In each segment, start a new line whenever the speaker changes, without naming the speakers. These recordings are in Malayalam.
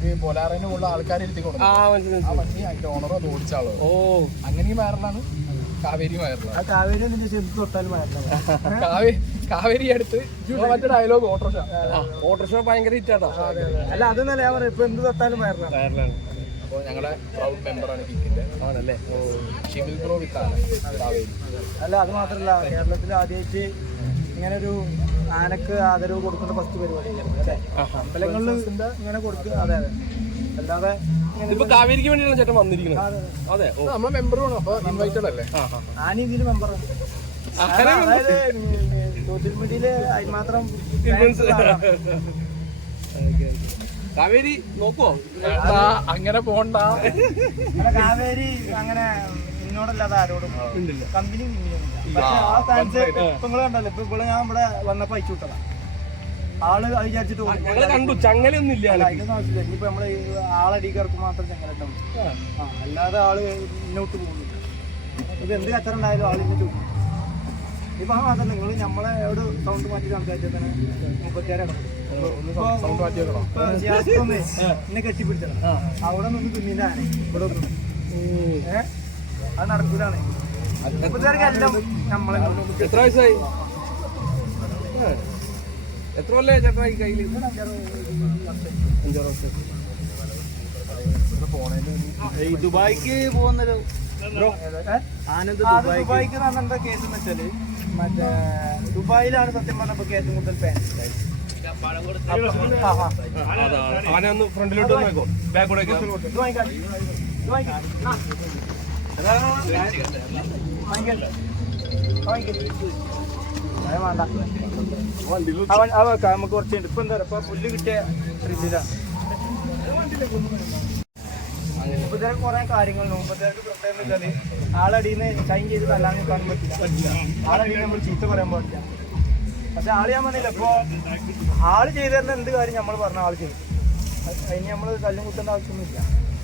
പൊലാറിന് ഉള്ള ആൾക്കാരെ ഇരുത്തിക്കൊണ്ട് ആ വണ്ടി അതിന്റെ ഓണറോ അത് ഓടിച്ച ആളോ അങ്ങനെയും വൈറലാണ് കാവേരി വൈറലാണ്. കാവേരി അടുത്ത് മറ്റേ ഡയലോഗ് ഓട്ടോറിക്ഷ ഭയങ്കര ഹിറ്റാട്ടോ.
അല്ല അതൊന്നല്ല ഞാൻ പറയാം, ഇപ്പൊ എന്ത് തൊട്ടാലും വൈറലാണ്.
അപ്പോൾ ഞങ്ങളുടെ പ്രൗഡ് മെമ്പറാണ് കിക്കിന്റെ ആണല്ലേ ഷിമിൽ ബ്രോ വിത്താണ് കാവേരി.
അല്ല അത് മാത്രല്ല, കേരളത്തിൽ ആദ്യമായിട്ട് ഇങ്ങനെ ഒരു ആനക്ക് ആദരവ് കൊടുക്കുന്ന ഫസ്റ്റ് പരിപാടി അല്ലേ അമ്പലങ്ങളിൽ ഇങ്ങനെ കൊടുക്കുക. അതെ അതെ, അല്ലാതെ
ഇപ്പൊ കാവേരിക്ക് വേണ്ടിയാണ് ചേട്ടൻ വന്നിരിക്കുന്നത്. അതെ നമ്മളെ മെമ്പറുമാണ്, അപ്പൊ ഇൻവൈറ്റഡ് അല്ലേ?
ആന ഇതിൽ മെമ്പറാണ്. അതായത് സോഷ്യൽ മീഡിയയില് അതിമാത്രം
കാവേരി നോക്കുവോ? അങ്ങനെ പോണ്ട.
കാവേരി അങ്ങനെ എന്നോടല്ലാതെ ആരോടും കമ്പനി പക്ഷെ ആ ഫാൻസ് ഇപ്പൊ നിങ്ങള് കണ്ടല്ലോ, ഇപ്പൊ ഇവിടെ ഞാൻ ഇവിടെ വന്നപ്പോ അയച്ചു വിട്ടതാ. ആള് അത് വിചാരിച്ചിട്ട്
കണ്ടു ചങ്ങലൊന്നും ഇല്ല.
അതിനൊന്നും ആവശ്യമില്ല. ഇനിയിപ്പോ നമ്മള് ആളടിക്കാർക്ക് മാത്രം ചങ്ങലിട്ടാ മതി. അല്ലാതെ ആള് ഇന്നോട്ട് പോകുന്നില്ല. ഇപ്പൊ എന്ത് കച്ചറ ഉണ്ടായാലും ആള് ഇന്നിട്ട് പോകും. ഇപ്പൊ ആ മാത്രം നിങ്ങൾ നമ്മളെ എവിടെ സൗണ്ട് മാറ്റി സംസാരിച്ചാൽ തന്നെ 36 എന്നെ കെട്ടിപ്പിടിച്ചത് അവിടെ നിന്ന് കുഞ്ഞിന്റെ ആന ഇവിടെ ഒന്നും അത് നടക്കൂലാണ്. എല്ലാം നമ്മളെ.
എത്ര വയസ്സായി? എത്ര കൊല്ലേ ചേട്ടാ ഈ കയ്യിൽ? 5 വർഷം.
ദുബായിക്ക് പോകുന്നൊരു ദുബായിക്ക് എന്താ കേസ് എന്ന് വെച്ചാല്, മറ്റേ ദുബായിലാണ് സത്യം പറഞ്ഞപ്പോ കേസ് കൂടുതൽ ഫാൻ.
ഫ്രണ്ടിലോട്ട് നോക്കോ, ബാക്കോട്ടേക്ക്
നമുക്ക് കുറച്ചുണ്ട്. ഇപ്പൊ എന്താ ഇപ്പൊ പുല്ല് കിട്ടിയ രീതിയിലാണ്. മുപ്പത്തേക്ക് കുറെ കാര്യങ്ങളുണ്ട്. മുപ്പത്തേക്ക് പ്രത്യേകം വെച്ചാല് ആളടിന്ന് ഷൈൻ ചെയ്ത് തല്ലാൻ കാണാൻ പറ്റില്ല. ആളടിന്ന് നമ്മൾ ചീത്ത പറയാൻ പാടില്ല. പക്ഷെ ആള് ഞാൻ പറഞ്ഞില്ല, ഇപ്പൊ ആള് ചെയ്തു തരുന്ന എന്ത് കാര്യം നമ്മൾ പറഞ്ഞ ആള് ചെയ്യും. അതിന് നമ്മള് തല്ലും കുത്തേണ്ട ആവശ്യമൊന്നുമില്ല.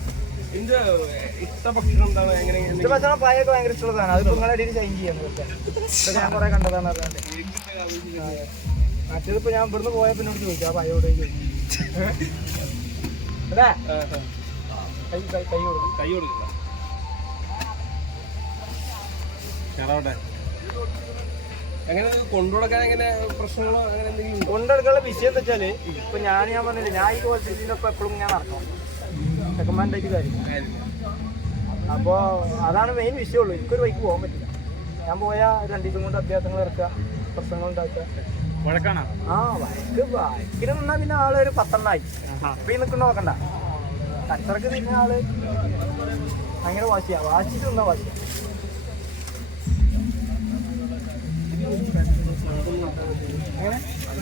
ഇഷ്ടഭക്ഷണം പായൊക്കെ ഭയങ്കര ഇഷ്ടമുള്ളതാണ്. അതിപ്പോ നിങ്ങളുടെ അടിയിൽ ഷൈൻ ചെയ്യാന്ന് വെച്ചാൽ ഞാൻ കുറെ കണ്ടതാണ്. അറിയാണ്ട് മറ്റേതിപ്പോ ഞാൻ ഇവിടുന്ന് പോയപ്പോ എന്നോട് ചോദിച്ചു ആ പായോട് അല്ലേ
കൈ കൊടുക്കില്ല. എങ്ങനെ കൊണ്ടുകൊടുക്കാൻ എങ്ങനെ പ്രശ്നങ്ങളോ അങ്ങനെ എന്തെങ്കിലും
കൊണ്ടെടുക്കാനുള്ള വിഷയം എന്താ വെച്ചാല്, ഇപ്പൊ ഞാൻ പറഞ്ഞില്ല, ഞാൻ ഈ ക്വാളിറ്റിന്റെ ഒപ്പം എപ്പോഴും ഞാൻ നടക്കണം സെക്കൻഡ് കാര്യം. അപ്പോ അതാണ് മെയിൻ വിഷയമുള്ളൂ. എനിക്കൊരു ബൈക്ക് പോകാൻ പറ്റില്ല. ഞാൻ പോയാൽ 2 ദിവസം കൊണ്ട് അഭ്യാസങ്ങൾ ഇറക്കുക, പ്രശ്നങ്ങൾ ഉണ്ടാക്കുക.
വഴക്കാണോ?
ബൈക്കിന് നിന്നാ പിന്നെ ആള് ഒരു 10 ആയി. ഇപ്പൊ ഈ നിൽക്കുന്ന നോക്കണ്ട, കച്ചറക്ക് നിന്ന ആള് അങ്ങനെ വാശിട്ട് നിന്നാ വാശിയ. എങ്ങനെ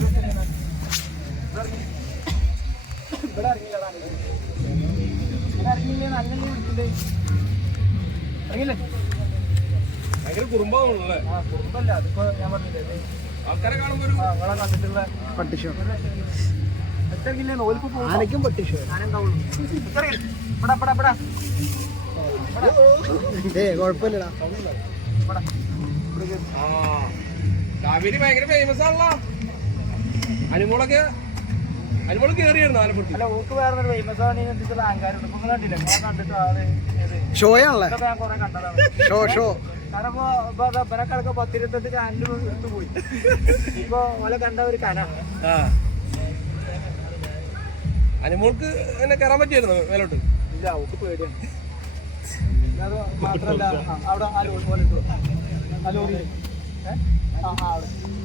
ഇവിടെ ഇറങ്ങിയില്ല, ഇറങ്ങിയില്ലേ നല്ല വിളിച്ചിട്ട് ഇറങ്ങില്ലേ.
ഭയങ്കര കുറുമ്പാണല്ലേ?
കുറുമ്പല്ല, അതിപ്പോ ഞാൻ പറഞ്ഞില്ലേ
ആൾക്കാരെ കാണുമ്പോ
നിങ്ങളെ കണ്ടിട്ടുള്ള പട്ടിഷോ ആനയ്ക്കും പട്ടിഷോ കുഴപ്പമില്ലടാ.
കാവേരി ഭയങ്കര ഫേമസ് ആണല്ലോ. അനുമോള് കേറിയായിരുന്നു ആലപ്പുഴ.
അല്ല ഓക്ക് വേറെ ഫേമസ് ആണ് ആൾക്കാരുണ്ട്. ഇപ്പൊ നിങ്ങൾ കണ്ടില്ലേ, ഞാൻ കണ്ടിട്ട് ആള്
ഷോയാണല്ലേ?
ഞാൻ കുറെ കണ്ടതാണ്.
ഷോ
കാരണം ഇപ്പൊ ബനക്കടക്കം 10-28 ചാനൽ എടുത്തു പോയി. ഇപ്പൊ ഓലെ കണ്ട ഒരു കന.
അനുമോൾക്ക് എന്നെ കയറാൻ പറ്റിയായിരുന്നു മേലോട്ട്?
ഇല്ല, ഓക്ക് പേടിയാണ്. അത് മാത്രല്ല അവിടെ ആ ലോറി പോലെ ആ ലോറി